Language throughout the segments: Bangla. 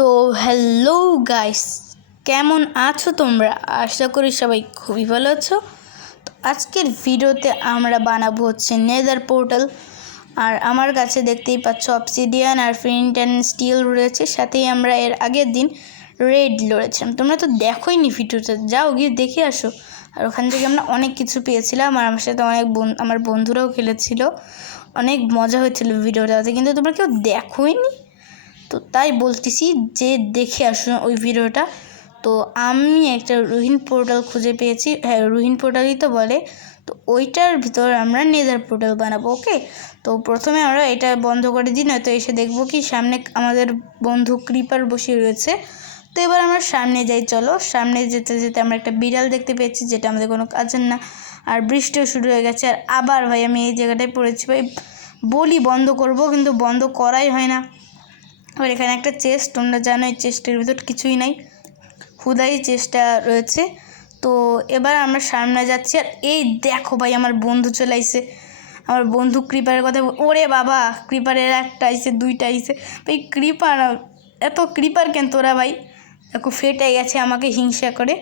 তো হ্যালো গাইস, কেমন আছো তোমরা? আশা করি সবাই খুবই ভালো আছো। তো আজকের ভিডিওতে আমরা বানাবো হচ্ছে নেদার পোর্টাল। আর আমার কাছে দেখতেই পাচ্ছ অবসিডিয়ান আর ফ্লিন্ট অ্যান্ড স্টিল রয়েছে, সাথেই আমরা এর আগের দিন রেড লড়েছিলাম। তোমরা তো দেখোইনি ভিডিওটা, যাও গিয়ে দেখে আসো। আর ওখান থেকে আমরা অনেক কিছু পেয়েছিলাম, আর আমার সাথে অনেক আমার বন্ধুরাও খেলেছিল, অনেক মজা হয়েছিল ভিডিওটাতে, কিন্তু তোমরা কেউ দেখোইনি। তো তাই বলতেছি যে দেখে আসুন ওই ভিডিওটা। তো আমি একটা রুহিন পোর্টাল খুঁজে পেয়েছি, হ্যাঁ রুহিন পোর্টালই তো বলে। তো ওইটার ভিতর আমরা নেদার পোর্টাল বানাবো। ওকে, তো প্রথমে আমরা এটা বন্ধ করে দিই, নয়তো এসে দেখবো কি সামনে আমাদের বন্ধু ক্রিপার বসে রয়েছে। তো এবার আমরা সামনে যাই, চলো। সামনে যেতে যেতে আমরা একটা বিড়াল দেখতে পেয়েছি, যেটা আমাদের কোনো কাজের না। আর বৃষ্টিও শুরু হয়ে গেছে, আর আবার ভাই আমি এই জায়গাটায় পড়েছি। ভাই বলি বন্ধ করব, কিন্তু বন্ধ করাই হয় না। আর এখানে একটা চেস্ট, তোমরা জানো এই চেস্টের ভিতর কিছুই নাই, হুদাই চেস্টটা রয়েছে। তো এবার আমরা সামনে যাচ্ছি, আর এই দেখো ভাই আমার বন্ধু চলে আইছে। আমার বন্ধু ক্রিপারের কথা, ওরে বাবা ক্রিপারের একটা আইছে, দুইটা আইছে। ভাই ক্রিপার, এত ক্রিপার কেন তোরা ভাই? দেখো ফেটে গেছে আমাকে হিংসা করে।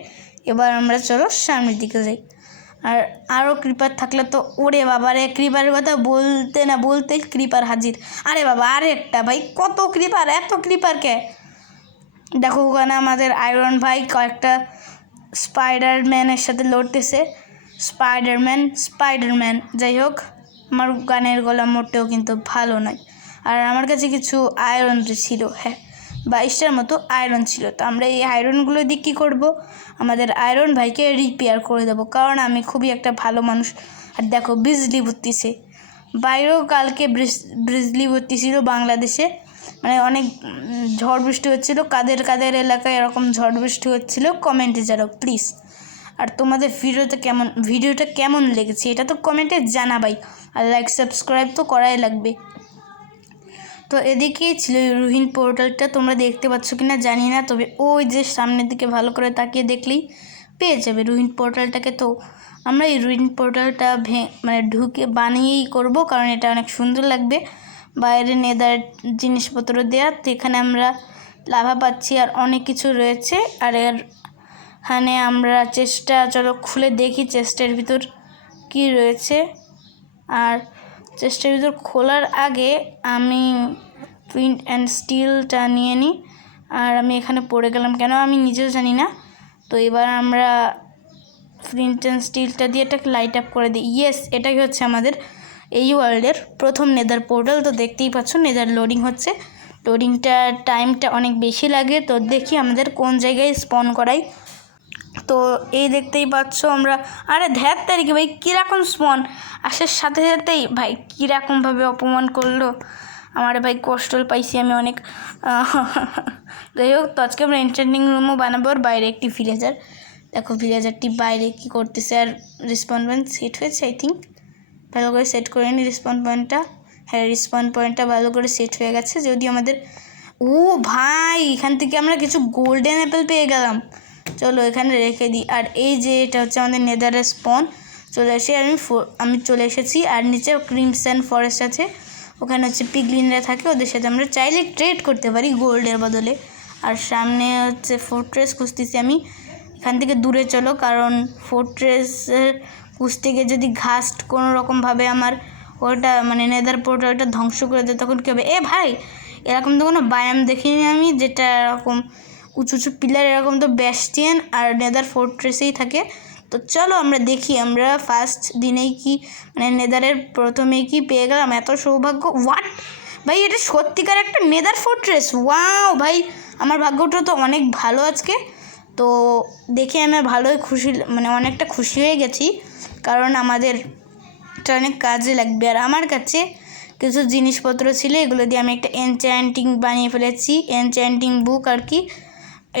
এবার আমরা চলো সামনের দিকে যাই। আর আরও ক্রিপার থাকলে তো, ওরে বাবা রে, ক্রিপারের কথা বলতে না বলতে ক্রিপার হাজির। আরে বাবা আরেকটা, ভাই কত ক্রিপার, এত ক্রিপার কে? দেখো ওখানে আমাদের আয়রন ভাই কয়েকটা স্পাইডারম্যানের সাথে লড়তেছে। স্পাইডারম্যান যাই হোক, আমার গানের গলা মোটেও কিন্তু ভালো নয়। আর আমার কাছে কিছু আয়রন ছিল, হ্যাঁ 22টার মতো আয়রন ছিল। তো আমরা এই আয়রনগুলো দিয়ে কী করবো? আমাদের আয়রন ভাইকে রিপেয়ার করে দেবো, কারণ আমি খুবই একটা ভালো মানুষ। আর দেখো বিজলি ভর্তিছে, বাইরেও কালকে বিজলি ভর্তি ছিল বাংলাদেশে, মানে অনেক ঝড় বৃষ্টি হচ্ছিলো। কাদের কাদের এলাকায় এরকম ঝড় বৃষ্টি হচ্ছিলো কমেন্টে জানাও প্লিজ। আর তোমাদের ভিডিওটা কেমন লেগেছে এটা তো কমেন্টে জানাবাই, আর লাইক সাবস্ক্রাইব তো করাই লাগবে। তো এদিকেই ছিল রুহিন পোর্টালটা, তোমরা দেখতে পাচ্ছ কি না জানি না, তবে ওই যে সামনের দিকে ভালো করে তাকিয়ে দেখলেই পেয়ে যাবে রুহিন পোর্টালটাকে। তো আমরা এই রুহিন পোর্টালটা ঢুকে বানিয়েই করব, কারণ এটা অনেক সুন্দর লাগবে। বাইরে নেদার জিনিসপত্র দেওয়া, তো এখানে আমরা লাভা পাচ্ছি আর অনেক কিছু রয়েছে। আর এখানে আমরা চলো খুলে দেখি চেস্টের ভিতর কি রয়েছে। আর চেস্টের ভিতর খোলার আগে আমি ফ্লিন্ট অ্যান্ড স্টিলটা নিয়ে নিই। আর আমি এখানে পড়ে গেলাম কেন আমি নিজেও জানি না। তো এবার আমরা ফ্লিন্ট অ্যান্ড স্টিলটা দিয়ে এটাকে লাইট আপ করে দিই। ইয়েস, এটাই হচ্ছে আমাদের এই ওয়ার্ল্ডের প্রথম নেদার পোর্টাল। তো দেখতেই পাচ্ছ নেদার লোডিং হচ্ছে, টাইমটা অনেক বেশি লাগে। তো দেখি আমাদের কোন জায়গায় স্পন করাই। তো এই দেখতেই পাচ্ছ আমরা, আরে ধ্যাত তারিখে ভাই কীরকম স্পন আসার সাথে সাথেই ভাই কীরকমভাবে অপমান করলো আমার, ভাই কষ্ট পাইছি আমি অনেক। যাই হোক, তো আজকে আমরা এন্টারটেনিং রুমও বানাবো। আর বাইরে একটি ভিলেজার, দেখো ভিলেজারটি বাইরে কী করতেছে। আর রেসপন্ড পয়েন্ট সেট হয়েছে, আই থিঙ্ক ভালো করে সেট করে নিই রেসপন্ড পয়েন্টটা। হ্যাঁ রেসপন্ড পয়েন্টটা ভালো করে সেট হয়ে গেছে। যদি আমাদের, ও ভাই এখান থেকে আমরা কিছু গোল্ডেন অ্যাপেল পেয়ে গেলাম, চলো এখানে রেখে দিই। আর এই যে এটা হচ্ছে আমাদের নেদারের স্পন, চলে এসে আমি চলে এসেছি। আর নিচে ক্রিমসন ফরেস্ট আছে, ওখানে হচ্ছে পিগলিনরা থাকে, ওদের সাথে আমরা চাইলে ট্রেড করতে পারি গোল্ডের বদলে। আর সামনে হচ্ছে ফোর্ট্রেস খুঁজতেছি আমি, এখান থেকে দূরে চলো, কারণ ফোর্ট্রেসের খুঁজতে গিয়ে যদি ঘাস কোনো রকমভাবে আমার ওটা নেদার পোর্টালটা ধ্বংস করে দেয় তখন কী হবে? এ ভাই এরকম তো কোনো বায়াম দেখিনি আমি, যেটা এরকম উঁচু উঁচু পিলার, এরকম তো ব্যাস্টিয়ান আর নেদার ফোর্ট্রেসেই থাকে। তো চলো আমরা দেখি আমরা ফার্স্ট দিনেই কি নেদারের প্রথমেই কি পেয়ে গেলাম, এত সৌভাগ্য। হোয়াট ভাই, এটা সত্যিকার একটা নেদার ফোর্ট্রেস, ওয়াও ভাই আমার ভাগ্যটা তো অনেক ভালো আজকে। তো দেখে আমি ভালোই খুশি, অনেকটা খুশি হয়ে গেছি, কারণ আমাদের এটা অনেক কাজে লাগবে। আর আমার কাছে কিছু জিনিসপত্র ছিল, এগুলো দিয়ে আমি একটা এনচ্যান্টিং বানিয়ে ফেলেছি, এনচ্যান্টিং বুক আর কি।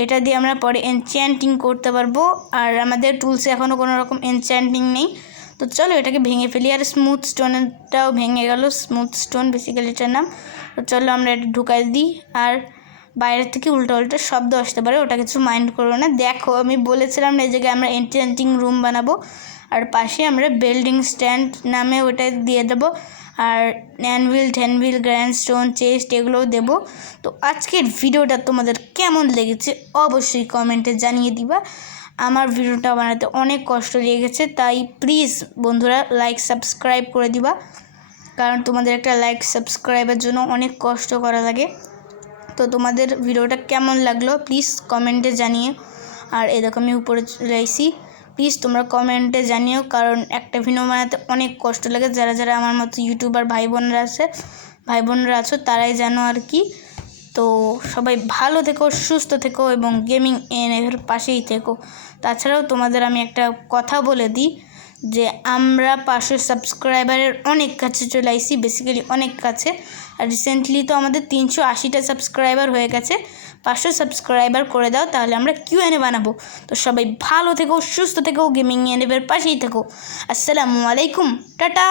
এটা দিয়ে আমরা পরে এনচ্যান্টিং করতে পারবো। আর আমাদের টুলসে এখনও কোনো রকম এনচ্যান্টিং নেই। তো চলো এটাকে ভেঙে ফেলি। আর স্মুথ স্টোনটাও ভেঙে গেল, স্মুথ স্টোন বেসিক্যালি এটার নাম। তো চলো আমরা এটা ঢুকাই দিই। আর বাইরের থেকে উল্টো শব্দ আসতে পারে, ওটা কিছু মাইন্ড করবো না। দেখো আমি বলেছিলাম না এই জায়গায় আমরা এনচ্যান্টিং রুম বানাবো, আর পাশে আমরা বিল্ডিং স্ট্যান্ড নামে ওটা দিয়ে দেবো। আর অ্যানভিল গ্র্যান্ড স্টোন চেস্ট এগুলোও দেবো। তো আজকের ভিডিওটা তোমাদের কেমন লেগেছে অবশ্যই কমেন্টে জানিয়ে দিবা। আমার ভিডিওটা বানাতে অনেক কষ্ট লেগেছে, তাই প্লিজ বন্ধুরা লাইক সাবস্ক্রাইব করে দিবা, কারণ তোমাদের একটা লাইক সাবস্ক্রাইবের জন্য অনেক কষ্ট করা লাগে। তো তোমাদের ভিডিওটা কেমন লাগলো প্লিজ কমেন্টে জানিও। আর এরকম আমি উপরে চলে আসি, প্লিজ তোমরা কমেন্টে জানিও, কারণ একটা ভিডিও বানাতে অনেক কষ্ট লাগে। যারা যারা আমার মতো ইউটিউবার ভাই বোনরা আছো তারাই জানো আর কি। তো সবাই ভালো থেকো, সুস্থ থেকো এবং গেমিং এর পাশেই থেকো। তাছাড়াও তোমাদের আমি একটা কথা বলে দিই যে আমরা 500 সাবস্ক্রাইবারের অনেক কাছে চলে আসি, বেসিক্যালি অনেক কাছে। আর রিসেন্টলি তো আমাদের 380টা সাবস্ক্রাইবার হয়ে গেছে। 500 সাবস্ক্রাইবার করে দাও, তাহলে আমরা Q&A বানাবো। তো সবাই ভালো থেকো, সুস্থ থেকো, গেমিং এর পাশেই থেকো। আসসালামু আলাইকুম, টাটা।